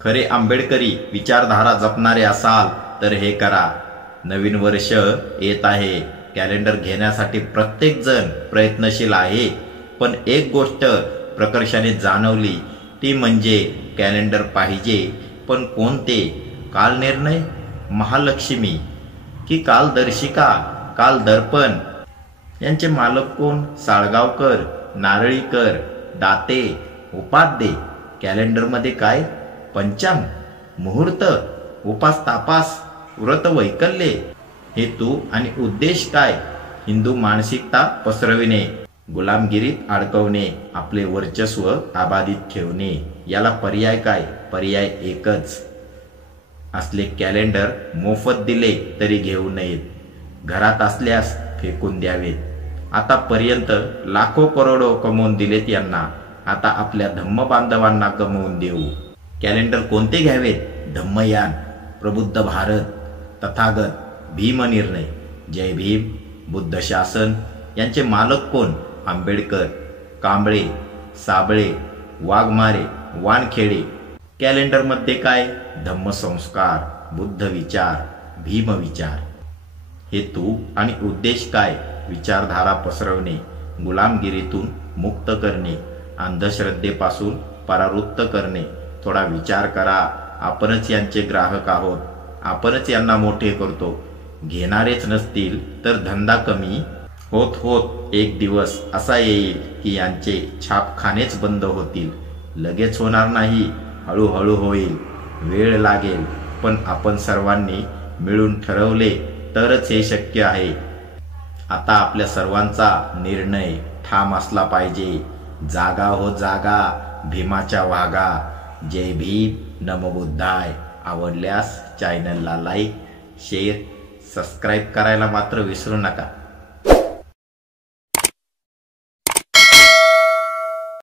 खरे आंबेडकरी विचारधारा जपणारे असाल तर हे करा। नवीन वर्ष येत आहे, कॅलेंडर घेण्यासाठी प्रत्येक जण प्रयत्नशील आहे। पण एक गोष्ट प्रकर्षाने जाणवली ती म्हणजे कॅलेंडर पाहिजे, पण कोणते? काल निर्णय, महालक्ष्मी की कालदर्शिका, काल दर्पण यांचे मालक कोण? साळगावकर, नारळीकर, दाते, उपाध्ये। कॅलेंडरमध्ये काय? पंचांग, मुहूर्त, उपास तापास, व्रत वैकल्ये। हेतू आणि उद्देश काय? हिंदू मानसिकता पसरविणे, गुलामगिरीत अडकवणे, आपले वर्चस्व अबाधित ठेवणे। याला पर्याय काय? पर्याय एकच, असले कॅलेंडर मोफत दिले तरी घेऊ नयेत, घरात असल्यास फेकून द्यावेत। आतापर्यंत लाखो करोडो कमवून दिलेत यांना, आता आपल्या धम्म बांधवांना कमवून देऊ। कॅलेंडर कोणते घ्यावेत? धम्मयान, प्रबुद्ध भारत, तथागत, भीम निर्णय, जय भीम, बुद्ध शासन। यांचे मालक कोण? आंबेडकर, कांबळे, साबळे, वाघमारे, वानखेडे। कॅलेंडरमध्ये काय? धम्मसंस्कार, बुद्ध विचार, भीम विचार। हेतू आणि उद्देश काय? विचारधारा पसरवणे, गुलामगिरीतून मुक्त करणे, अंधश्रद्धेपासून परावृत्त करणे। थोडा विचार करा, आपणच यांचे ग्राहक आहोत, आपणच यांना मोठे करतो। घेणारेच नसतील तर धंदा कमी होत होत एक दिवस असा येईल की यांचे छापखानेच बंद होतील। लगेच होणार नाही, हळूहळू होईल, वेळ लागेल, पण आपण सर्वांनी मिळून ठरवले तरच हे शक्य आहे। आता आपल्या सर्वांचा निर्णय ठाम असला पाहिजे। जागा हो जागा, भीमाच्या वागा। जय भीम, नमो बुद्धाय। आवडल्यास चॅनलला लाईक, शेअर, सबस्क्राईब करायला मात्र विसरू नका।